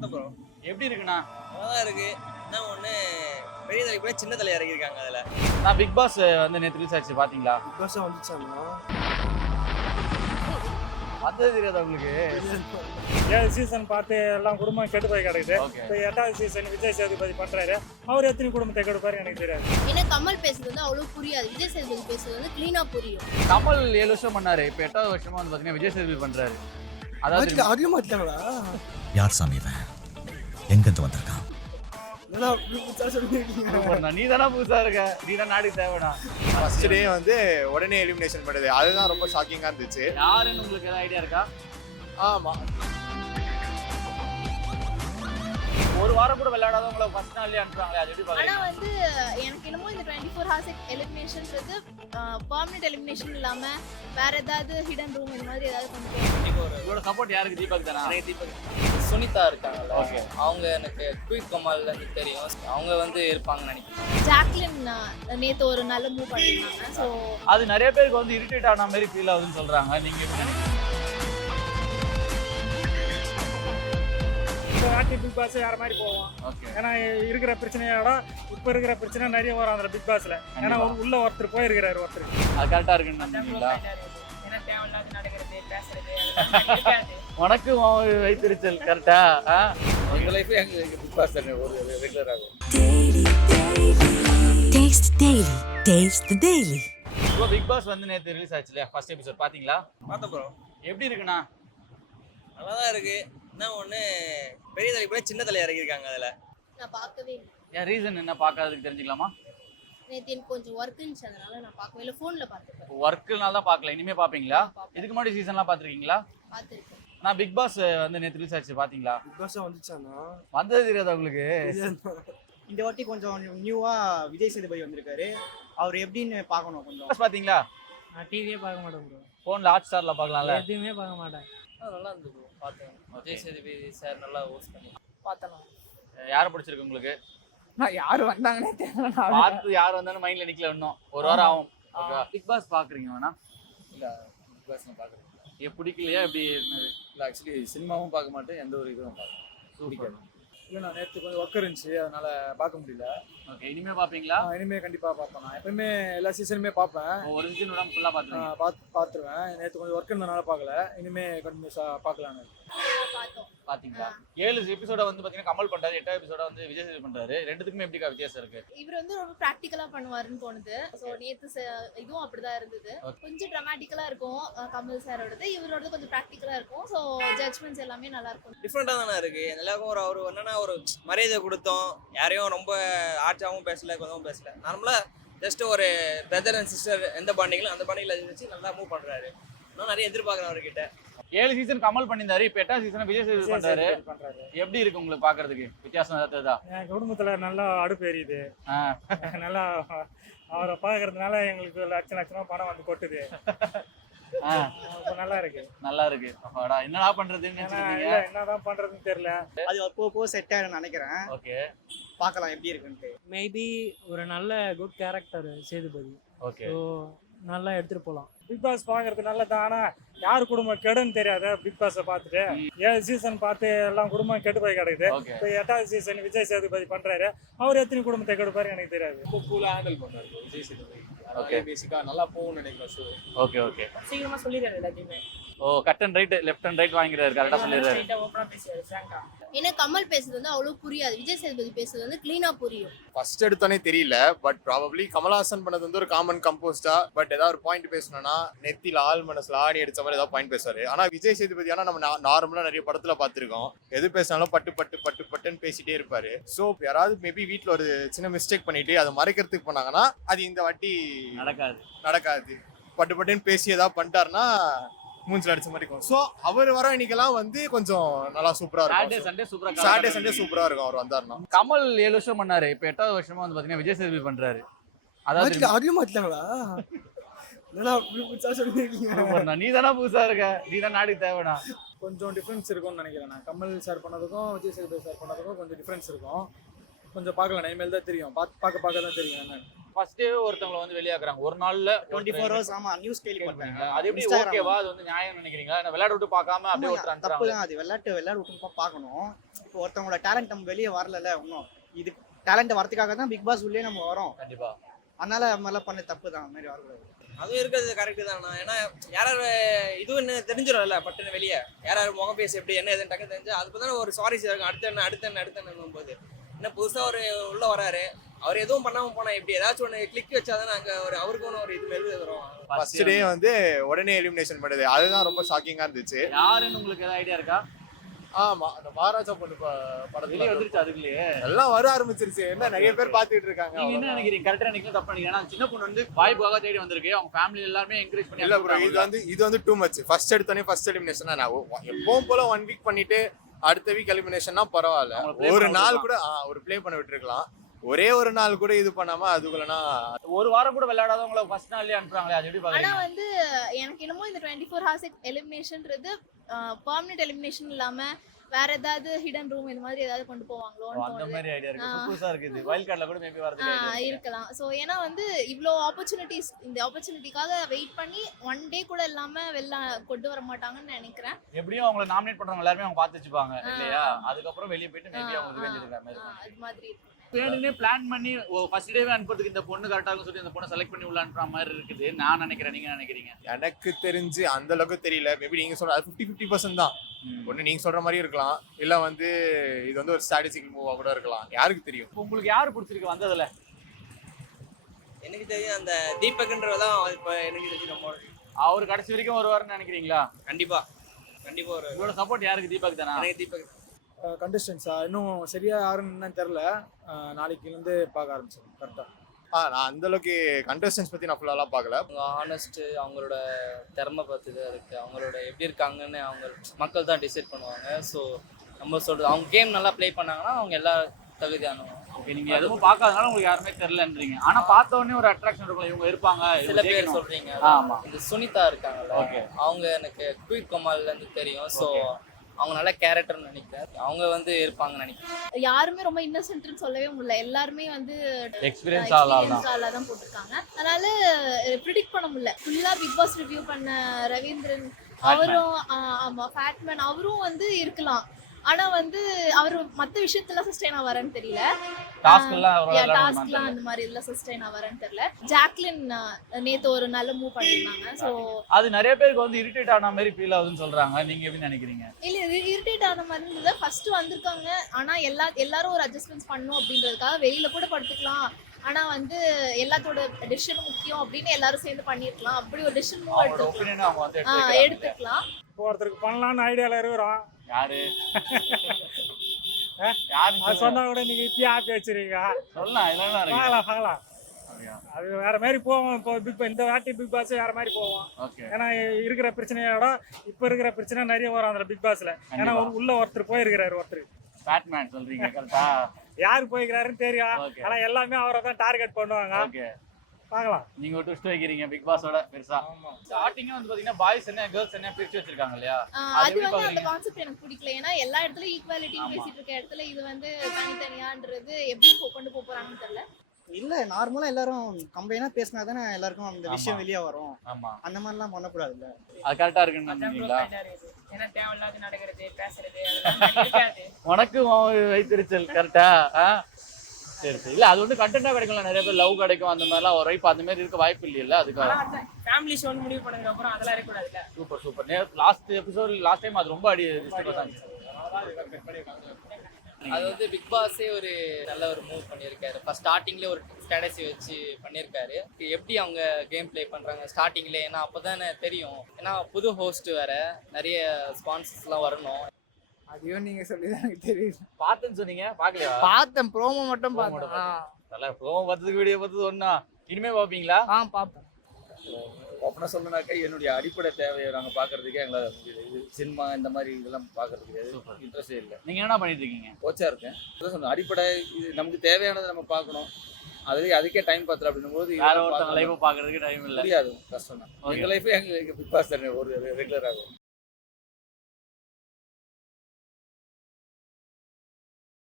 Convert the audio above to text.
பார்த்தேன் ப்ரோ. எப்படி இருக்குண்ணா? நல்லாதான் இருக்கு. என்ன ஒண்ணு பெரிய தலை கூட சின்ன தலை இறக்கியிருக்காங்க அதுல. நான் பிக் பாஸ் வந்து நேற்று ரிலீஸ் ஆச்சு பாத்தீங்களா? பிக் பாஸ் வந்துச்சாங்களா? வந்தது தெரியாதா உங்களுக்கு? 7 சீசன் பார்த்து எல்லாம் குடும்பம் கெட்டு போய் கிடக்குது. ஓகே. இப்போ 8வது சீசன் விஜய் சேதுபதி பண்றாரு. அவர் எத்தனை குடும்பத்தை கெடுப்பாரு எனக்கு தெரியாது. ஏன்னா கமல் பேசுறது வந்து அவ்வளவு புரியாது. விஜய் சேதுபதி பேசுறது வந்து கிளீனா புரியும். கமல் 7 வருஷம் பண்ணாரு. இப்போ 8வது வருஷமா வந்து பாத்தீங்கன்னா விஜய் சேதுபதி பண்றாரு. அதாவது அதிகமா மாத்திட்டாங்களா? யார் சாமி இவன்? எங்கிருந்து வந்திருக்கான்? நல்லா புதுசா சொல்லிருக்கீங்க. நீ தானே புதுசா இருக்க, நீ தான் நாடு தேவைடா. ஃபர்ஸ்ட் டே வந்து உடனே எலிமினேஷன் பண்ணுது, அதுதான் ரொம்ப ஷாக்கிங்கா இருந்துச்சு. யாருன்னு உங்களுக்கு ஏதாவது ஐடியா இருக்கா? ஆமா, ஒரு வாரம் கூட விளையாடாதவங்கள ஃபர்ஸ்ட் நாள்லயே அனுப்புறாங்களே, அது எப்படி ஆனா பாக்குறீங்க? வந்து எனக்கு என்னமோ இந்த 24 ஹவர்ஸ் எலிமினேஷன்ன்றது பெர்மனன்ட் எலிமினேஷன் இல்லாம வேற ஏதாவது ஹிடன் ரூம் இந்த மாதிரி ஏதாவது கொண்டு போய் உங்களோட சப்போர்ட் யாருக்கு? தீபக் தானா? எனக்கு தீபக் சுனிதா இருக்காங்கல்ல. Okay. அவங்க எனக்கு குயிக் கமால்ல இருந்து தெரியும். அவங்க வந்து இருப்பாங்கன்னு நினைக்கிறேன். ஜாக்லின் நேத்து ஒரு நல்ல மூவ் பண்ணிருந்தாங்க. சோ அது நிறைய பேருக்கு வந்து இரிட்டேட் ஆன மாதிரி ஃபீல் ஆகுதுன்னு சொல்றாங்க. நீங்க எப்படி நினைக்கிறீங்க? இந்த வாட்டி பிக் பாஸ் வேற மாதிரி போவோம். ஓகே. ஏன்னா இருக்கிற பிரச்சனையோட இப்போ இருக்கிற பிரச்சனை நிறைய வரும் அந்த பிக் பாஸ்ல. ஏன்னா உள்ள ஒருத்தர் போயிருக்கிறாரு ஒருத்தர். அது கரெக்டா இருக்குன்னு நினைக்கிறீங்களா? உனக்கு வைத்திருச்சல் கரெக்டா? எங்க லைஃப் எங்க பிக் பாஸ் தானே ஒரு ரெகுலர் ஆகும். Taste Daily. Taste the Daily. இப்போ பிக் பாஸ் வந்து நேத்து ரிலீஸ் ஆச்சு இல்லையா? ஃபர்ஸ்ட் எபிசோட் பாத்தீங்களா? பார்த்தேன் ப்ரோ. எப்படி இருக்குண்ணா? நல்லாதான் இருக்கு. என்ன ஒண்ணு பெரிய தலை கூட சின்ன தலை இறக்கியிருக்காங்க அதுல. நான் பார்க்கவே இல்லை. ஏன் ரீசன் என்ன பார்க்காததுக்கு தெரிஞ்சுக்கலாமா? நேத்து எனக்கு கொஞ்சம் ஒர்க் இருந்துச்சு, அதனால நான் பார்க்கவே இல்லை. ஃபோன்ல பார்த்துருக்கேன். ஒர்க்குனால தான் பார்க்கல, இனிமே பாப்பீங்களா? இதுக்கு முன்னாடி சீசன்லாம் பார்த்துருக்கீங்களா? பார்த்துருக்கேன். நான் பிக் பாஸ் வந்து நேற்று ரிலீஸ் ஆச்சு பாத்தீங்களா? பிக் பாஸ் வந்துச்சானா? வந்தது தெரியாதா உங்களுக்கு? இந்த வாட்டி கொஞ்சம் நியூவா விஜய் சேதுபதி வந்திருக்காரு. அவர் எப்படின்னு பார்க்கணும் கொஞ்சம். Boss பாத்தீங்களா? நான் டிவியே பார்க்க மாட்டேன் ப்ரோ. போன்ல ஹாட் ஸ்டார்ல பார்க்கலாம்ல? எதுவுமே பார்க்க மாட்டேன். நல்லா இருந்தது ப்ரோ. பார்த்தேன். விஜய் சேதுபதி சார் நல்லா ஹோஸ்ட் பண்ணி பார்த்தேன். யாரை பிடிச்சிருக்கு உங்களுக்கு? நான் யாரு வந்தாங்கன்னே தெரியல. பார்த்து யார் வந்தாலும் மைண்ட்ல நிக்கல இன்னும். ஒரு வாரம் ஆகும். ஓகே. பிக் பாஸ் பாக்குறீங்க வேணா? இல்ல பிக் பாஸ் நான் பார்க்குறேன். ஏன் பிடிக்கலையா? எப்படி இருந்தது? இல்லை ஆக்சுவலி சினிமாவும் பார்க்க மாட்டேன், எந்த ஒரு இதுவும் பார்க்க பிடிக்காது. இல்லை நான் நேற்று கொஞ்சம் ஒர்க் இருந்துச்சு, அதனால பார்க்க முடியல. ஓகே. இனிமே பாப்பீங்களா? இனிமே கண்டிப்பா பார்ப்பேன். நான் எப்பவுமே எல்லா சீசனுமே பார்ப்பேன். ஒரு சீசன் விடாம ஃபுல்லா பாத்துருங்க. பார்த்துருவேன். நேற்று கொஞ்சம் ஒர்க் இருந்தனால பார்க்கல. இனிமே கண்டினியூஸா பார்க்கலான்னு. பார்த்தோம். பாத்தீங்களா? 7 எபிசோட வந்து பாத்தீங்கன்னா கமல் பண்றாரு, 8வது எபிசோட வந்து விஜய் சேதுபதி பண்றாரு. ரெண்டுத்துக்குமே எப்படிக்கா வித்தியாசம் இருக்கு? இவர் வந்து ரொம்ப பிராக்டிக்கலா பண்ணுவாருன்னு தோணுது. ஸோ நேத்து இதுவும் அப்படிதான் இருந்தது. கொஞ்சம் ட்ராமாட்டிக்கலா இருக்கும் கமல் சாரோடது, இவரோடது கொஞ்சம் பிராக்டிக்கலா இருக்கும். ஸோ ஜட்ஜ்மெண்ட்ஸ் எல்லாமே நல்லா இருக்கும். டிஃப்ரெண்டாக தானே இருக்கு. எல்லாருக்கும் ஒரு அவர் என்னன்னா ஒரு மரியாதை கொடுத்தோம், யாரையும் ரொம்ப ஆட்சாவும் பேசல, கொஞ்சமும் பேசல. நார்மலாக ஜஸ்ட் ஒரு பிரதர் அண்ட் சிஸ்டர் எந்த பாண்டிங்களும் அந்த பாண்டிகளை வச்சு நல்லா மூவ் பண்ணுறாரு. இன்னும் நிறைய எதிர்பார்க்குறேன் அவர்கிட்ட. 7 சீசன் கமல் பண்ணியிருந்தாரு, இப்போ 8வது சீசன் விஜய் சேதுபதி பண்றாரு. எப்படி இருக்கு உங்களுக்கு பாக்குறதுக்கு? வித்தியாசம் ஏதாவதா? என் குடும்பத்துல நல்லா அடுப்பு எரியுது. நல்லா அவரை பார்க்கறதுனால எங்களுக்கு லட்சமா பணம் வந்து கொட்டுது. அப்ப நல்லா இருக்கு. நல்லா இருக்கு. அப்பாடா, என்னடா பண்றதுன்னு நினைச்சிருக்கீங்க? என்னதான் பண்றதுன்னு தெரியல. அது அப்போ செட் ஆயிடும் நினைக்கிறேன். ஓகே. பார்க்கலாம் எப்படி இருக்குன்ட்டு. மேபி ஒரு நல்ல good character Sethupathi. Okay. So நல்லா எடுத்துட்டு போகலாம். பிக் பாஸ் பாக்குறது நல்லதான். ஆனா யாரு குடும்பம் கெடுன்னு தெரியாத பிக் பாஸை பார்த்துட்டு 7 சீசன் பார்த்து எல்லாம் குடும்பம் கெட்டு போய் கிடக்குது. ஓகே. இப்போ 8வது சீசன் விஜய் சேதுபதி பண்றாரு. அவர் எத்தனை குடும்பத்தை கெடுப்பாரு எனக்கு தெரியாது. ரொம்ப கூலாக ஹேண்டில் பண்ணுறாரு விஜய் சேதுபதி. ஓகே. பேசிக்காக நல்லா போகும்னு நினைக்கிறேன் ஷோ. ஓகே. ஓகே. சீக்கிரமா சொல்லிடுறாரு எல்லாத்தையுமே. Oh, cut and right, left and right வாங்கிடுறாரு, கரெக்டா சொல்லிடுறாரு. ஓப்பனா பேசுறாரு ஃப்ராங்கா. ஏன்னா கமல் பேசுறது வந்து அவ்வளவு புரியாது. விஜய் சேதுபதி பேசுறது வந்து கிளீனா புரியும். ஃபர்ஸ்ட் எடுத்தோன்னே தெரியல, பட் ப்ராபப்ளி கமல்ஹாசன் பண்ணது வந்து ஒரு காமன் கம்போஸ்டா. பட் ஏதாவது ஒரு பாயிண்ட் பேசணும்னா நெத்தில ஆள் மனசுல ஆடி அடிச்ச மாதிரி ஏதாவது பாயிண்ட் பேசுவாரு. ஆனா விஜய் சேதுபதி ஆனா நம்ம நார்மலா நிறைய படத்துல பாத்துருக்கோம், எது பேசினாலும் பட்டு பட்டு பட்டு பட்டுன்னு பேசிட்டே இருப்பாரு. ஸோ யாராவது மேபி வீட்டில் ஒரு சின்ன மிஸ்டேக் பண்ணிட்டு அதை மறைக்கிறதுக்கு பண்ணாங்கன்னா அது இந்த வாட்டி நடக்காது. பட்டு பட்டுன்னு பேசி ஏதாவது பண்ணிட்டாருன்னா மூஞ்சில் அடிச்ச மாதிரி இருக்கும். ஸோ அவர் வர இன்னைக்கெல்லாம் வந்து கொஞ்சம் நல்லா சூப்பரா இருக்கும். சாட்டர்டே சண்டே சூப்பரா இருக்கும் அவர் வந்தாருன்னா. கமல் 7 வருஷம் பண்ணாரு, இப்போ 8வது வருஷமா வந்து பாத்தீங்கன்னா விஜய் சேதுபதி பண்றாரு. அதாவது அதிகமா மாத்திட்டாங்களா? நல்லா புதுசா சொல்லிருக்கீங்க. நீ தானே புதுசா இருக்க, நீ தான் நாடு தேவைடா. கொஞ்சம் டிஃப்ரென்ஸ் இருக்கும்னு நினைக்கிறேன். நான் கமல் சார் பண்ணதுக்கும் விஜய் சேதுபதி சார் பண்ணதுக்கும் கொஞ்சம் டிஃப்ரென்ஸ் இருக்கும். கொஞ்சம் பார்க்கலாம், இனிமேல் தான் தெரியும். பார்க்க தான் தெரியும் என்ன. ஃபர்ஸ்ட் டே ஒருத்தவங்களை வந்து வெளியாக்குறாங்க ஒரு நாள்ல 24 ஹவர்ஸ் ஆமா நியூஸ் கேள்விப்பட்டேன். அது எப்படி Instagram. ஓகேவா? அது வந்து நியாயம் நினைக்கிறீங்களா? என்ன விளையாட விட்டு பார்க்காம அப்படியே ஒருத்தர் தப்பு அனுப்புறாங்க. தான் அது. விளையாட விட்டு பார்க்கணும். இப்போ ஒருத்தவங்களோட டேலண்ட் நம்ம வெளியே வரல இன்னும். இது டேலண்ட் வரதுக்காக தான் பிக் பாஸ் உள்ளே நம்ம வரோம். கண்டிப்பா. அதனால நம்மளால பண்ண தப்பு தான். அந்த மாதிரி வரக்கூடாது. அதுவும் இருக்கிறது கரெக்டு தான். ஏன்னா யார் இதுவும் தெரிஞ்சிடும்ல பட்டுன்னு வெளியே யார் முகம் பேசி எப்படி என்ன எதுன்னு டக்கு தெரிஞ்சு அதுக்கு தான் ஒரு சுவாரஸ்யம் இருக்கும். அடுத்த போது என்ன புதுசாக ஒரு உள்ள வராரு, அவர் எதுவும் பண்ணாமல் போனால் எப்படி ஏதாச்சும் ஒன்று கிளிக் வச்சாதான் நாங்கள் அவருக்கும் ஒரு இது வரும். ஃபர்ஸ்ட் டே வந்து உடனே எலிமினேஷன் பண்ணுது, அதுதான் ரொம்ப ஷாக்கிங்கா இருந்துச்சு. யாருன்னு உங்களுக்கு ஏதாவது ஐடியா இருக்கா? ஆமா, அந்த மகாராஜா பொண்ணு வெளியே படத்துல வந்துருச்சு அதுக்குள்ளேயே. எல்லாம் வர ஆரம்பிச்சிருச்சு. என்ன நிறைய பேர் பாத்துட்டு இருக்காங்க. நீங்க என்ன நினைக்கிறீங்க? கரெக்டா நினைக்கிறீங்க தப்பா நினைக்கிறீங்க? ஏன்னா சின்ன பொண்ணு வந்து வாய்ப்புக்காக தேடி வந்திருக்கு. அவங்க ஃபேமிலி எல்லாருமே என்கரேஜ் பண்ணி இல்ல ப்ரோ, இது வந்து டூ மச். ஃபர்ஸ்ட் எடுத்தோடனே ஃபர்ஸ்ட் எலிமினேஷன் நான் எப்பவும் போல 1 வீக் பண்ணிட்டு அடுத்த வீக் எலிமினேஷன்னா பரவாயில்ல. ஒரு நாள் கூட ஒரு ப்ளே பண்ண விட்டுருக்கலாம். ஒரே ஒரு நாள் கூட இது பண்ணாம அதுக்குள்ளனா ஒரு வாரம் கூட விளையாடாதவங்கள ஃபர்ஸ்ட் நாள்லயே அனுப்புறாங்களே, அது எப்படி ஆனா பாக்குறீங்க? வந்து எனக்கு என்னமோ இந்த 24 ஹவர்ஸ் எலிமினேஷன்ன்றது பெர்மனன்ட் எலிமினேஷன் இல்லாம வேற ஏதாவது ஹிடன் ரூம் இந்த மாதிரி ஏதாவது கொண்டு போவாங்களோன்னு அந்த தோணுது. மாதிரி ஐடியா இருக்கு. புதுசா இருக்கு இது. வைல்ட் கார்ட்ல கூட மேபி வரதுக்கு ஐடியா இருக்கு. இருக்கலாம். ஸோ ஏன்னா வந்து இவ்வளோ ஆப்பர்ச்சுனிட்டிஸ் இந்த ஆப்பர்ச்சுனிட்டிக்காக வெயிட் பண்ணி 1 டே கூட இல்லாம வெளில கொண்டு வர மாட்டாங்கன்னு நினைக்கிறேன். எப்படியும் அவங்கள நாமினேட் பண்றவங்க எல்லாரும் அவங்க பார்த்து வச்சுப்பாங்க இல்லையா? அதுக்கப்புறம் வெளிய போயிட்டு மேபி அவங்க ரிவெஞ்ச் எடுக்கிற மாதிரி இருக்கும். அது மாதிரி இருக்கும். வேணும்னே பிளான் பண்ணி ஃபர்ஸ்ட் டேவே அனுப்புறதுக்கு இந்த பொண்ணு கரெக்டா இருக்குன்னு சொல்லி இந்த பொண்ணை செலக்ட் பண்ணி உள்ள அனுப்புற மாதிரி இருக்குது. நான் நினைக்கிறேன், நீங்க நினைக்கிறீங்க? எனக்கு தெரிஞ்சு அந்த அளவுக்கு தெரியல. மேபி நீங்க சொல்ற 50-50% தான். ஒண்ணு நீங்க சொல்ற மாதிரி இருக்கலாம், இல்ல வந்து இது வந்து ஒரு ஸ்ட்ராட்டஜிக்கல் மூவா கூட இருக்கலாம். யாருக்கு தெரியும்? உங்களுக்கு யாரு பிடிச்சிருக்கு வந்ததுல? எனக்கு தெரியும் அந்த தீபக்ன்றதான் இப்போ எனக்கு தெரிஞ்சு நம்ம அவர் கடைசி வரைக்கும் வருவாருன்னு நினைக்கிறீங்களா? கண்டிப்பா ஒரு உங்களோட சப்போர்ட் யாருக்கு? தீபக் தானா? எனக்கு தீபக். கண்டஸ்டன்ஸா இன்னும் சரியா யாருன்னு தெரில. நாளைக்குலேருந்து பார்க்க ஆரம்பிச்சிடும் கரெக்டாக. நான் அந்த அளவுக்கு கண்டஸ்டன்ஸ் பத்தி நான் ஃபுல்லாலாம் பார்க்கல. அவங்க ஆனஸ்ட், அவங்களோட திறமை பார்த்துது அதுக்கு அவங்களோட எப்படி இருக்காங்கன்னு அவங்க மக்கள் தான் டிசைட் பண்ணுவாங்க. ஸோ நம்ம சொல்றது அவங்க கேம் நல்லா ப்ளே பண்ணாங்கன்னா அவங்க எல்லா தகுதியானவங்க. ஓகே, நீங்க எதுவும் பார்க்காதனால உங்களுக்கு யாருமே தெரியலன்றீங்க. ஆனா பார்த்த உடனே ஒரு அட்ராக்ஷன் இருக்கும், இவங்க இருப்பாங்க. சில பேர் சொல்றீங்க. ஆமா, இந்த சுனிதா இருக்காங்கல்ல, அவங்க எனக்கு குயிக் கமால்ல இருந்து தெரியும். ஸோ அவங்க நல்ல கேரக்டர்னு நினைக்கிறேன். அவங்க வந்து இருப்பாங்கன்னு நினைக்கிறேன். யாருமே ரொம்ப இன்னசென்ட்னு சொல்லவே முடியல. எல்லாருமே வந்து எக்ஸ்பீரியன்ஸ் ஆளா தான் போட்டிருக்காங்க. அதனால ப்ரிடிக்ட் பண்ண முடியல. ஃபுல்லா பிக் பாஸ் ரிவ்யூ பண்ண ரவீந்திரன் அவரும் ஆமா ஃபேட்மேன் அவரும் வந்து இருக்கலாம். ஆனா வந்து அவர் மத்த விஷயத்துல சஸ்டெயின் ஆவாரன்னு தெரியல. டாஸ்க்லாம் அந்த மாதிரி எல்லாம் சஸ்டெயின் ஆவாரன்னு தெரியல. ஜாக்லின் நேத்து ஒரு நல்ல மூவ் பண்ணிருந்தாங்க. சோ அது நிறைய பேருக்கு வந்து இரிட்டேட் ஆன மாதிரி ஃபீல் ஆகுதுன்னு சொல்றாங்க. நீங்க எப்படி நினைக்கிறீங்க? இல்ல இரிட்டேட் ஆன மாதிரி இருந்தது. ஃபர்ஸ்ட் வந்திருக்காங்க, ஆனா எல்லாரும் ஒரு அட்ஜஸ்ட்மெண்ட்ஸ் பண்ணணும் அப்படின்றதுக்காக வெளியில கூட படுத்துக்கலாம். ஆனா வந்து எல்லாத்தோட டெசிஷன் முக்கியம் அப்படின்னு எல்லாரும் சேர்ந்து பண்ணிருக்கலாம். அப்படி ஒரு டெசிஷன் மூவ் எடுத்துக்கலாம். ஒருத்தருக்கு பண்ணலாம்னு ஐடியால இருக்கிறோம். யாரு அது சொன்னா கூட நீங்க இப்பயே ஆப்பி வச்சிருக்கீங்க. சொல்லலாம், பார்க்கலாம். அது வேற மாதிரி போவோம். இப்போ இந்த வாட்டி பிக் பாஸ் வேற மாதிரி போவோம். ஏன்னா இருக்கிற பிரச்சனையோட இப்ப இருக்கிற பிரச்சனை நிறைய வரும் அந்த பிக் பாஸ்ல. ஏன்னா உள்ள ஒருத்தர் போயிருக்கிறாரு. ஒருத்தர் பேட்மேன் சொல்றீங்க கரெக்டா? யாரு போயிருக்கிறாருன்னு தெரியும். ஆனா எல்லாமே அவரை தான் டார்கெட் பண்ணுவாங்க. பார்க்கலாம். நீங்க ஒரு ட்விஸ்ட் வைக்கிறீங்க பிக் பாஸோட பெருசா. ஸ்டார்டிங்கே வந்து பாத்தீங்கன்னா பாய்ஸ் என்ன கேர்ள்ஸ் என்ன பிரிச்சு வச்சிருக்காங்க இல்லையா? அது வந்து அந்த கான்செப்ட் எனக்கு பிடிக்கல. ஏன்னா எல்லா இடத்துலயும் ஈக்குவாலிட்டி பேசிட்டு இருக்க இடத்துல இது வந்து தனித்தனியான்றது எப்படி கொண்டு போறாங்கன்னு தெரியல. இல்ல நார்மலா எல்லாரும் கம்பைனா பேசினா தானே எல்லாருக்கும் அந்த விஷயம் வெளியே வரும். அந்த மாதிரிலாம் பண்ணக்கூடாதுல்ல. அது கரெக்டா இருக்குன்னு நினைக்கிறீங்களா? ஏன்னா தேவையில்லாத நடக்கிறது பேசுறது அதெல்லாம் இருக்காது. உனக்கு வைத்திருச்சல் கரெக்டா? சரி சரி. இல்ல அது வந்து கண்டென்ட்டா கிடைக்கும். நிறைய பேர் லவ் கிடைக்கும் அந்த மாதிரிலாம் ஒரு வைப் அந்த மாதிரி இருக்க வாய்ப்பு இல்லையில? அதுக்காக ஃபேமிலி ஷோன்னு முடிவு பண்ணதுக்கு அப்புறம் அதெல்லாம் இருக்கக்கூடாதுல்ல. Super. Last episode last time அது ரொம்ப டிஸ்டர்பன்ஸ் ஆச்சு. அது வந்து பிக் பாஸே ஒரு நல்ல ஒரு மூவ் பண்ணியிருக்காரு. ஃபர்ஸ்ட் ஸ்டார்டிங்லேயே ஒரு ஸ்ட்ராட்டஜி வச்சு பண்ணியிருக்காரு. எப்படி அவங்க கேம் ப்ளே பண்ணுறாங்க ஸ்டார்டிங்லேயே, ஏன்னா அப்போ தானே தெரியும். ஏன்னா புது ஹோஸ்ட் வேற, நிறைய ஸ்பான்சர்ஸ்லாம் வரணும். அதையும் நீங்க சொல்லிதான் எனக்கு தெரியும். பார்த்தேன்னு சொன்னீங்க, பார்க்கலையா? பார்த்தேன், ப்ரோமோ மட்டும் பார்த்தேன். நல்லா ப்ரோமோ பார்த்ததுக்கு வீடியோ பார்த்து சொன்னா இனிமே பார்ப்பீங்களா? பார்ப்பேன். ஓப்பனாக சொல்லணுனாக்கா என்னுடைய அடிப்படை தேவையை நாங்கள் பார்க்கறதுக்கே எங்களால் முடியல. இது சினிமா இந்த மாதிரி இதெல்லாம் பார்க்கறதுக்கு இன்ட்ரெஸ்டே இல்லை. நீங்கள் என்ன பண்ணிட்டு இருக்கீங்க? கோச்சா இருக்கேன். அதான் சொன்னேன், அடிப்படை இது நமக்கு தேவையானதை நம்ம பார்க்கணும். அதுக்கே டைம் பார்த்தல அப்படின்னும் போது யாரோ ஒருத்தங்க லைவ் பார்க்கறதுக்கு டைம் இல்லை, முடியாது, கஷ்டம் தான். எங்கள் லைஃபே எங்கள் பிக் பாஸ் தானே ஒரு ரெகுலர் ஆகும்.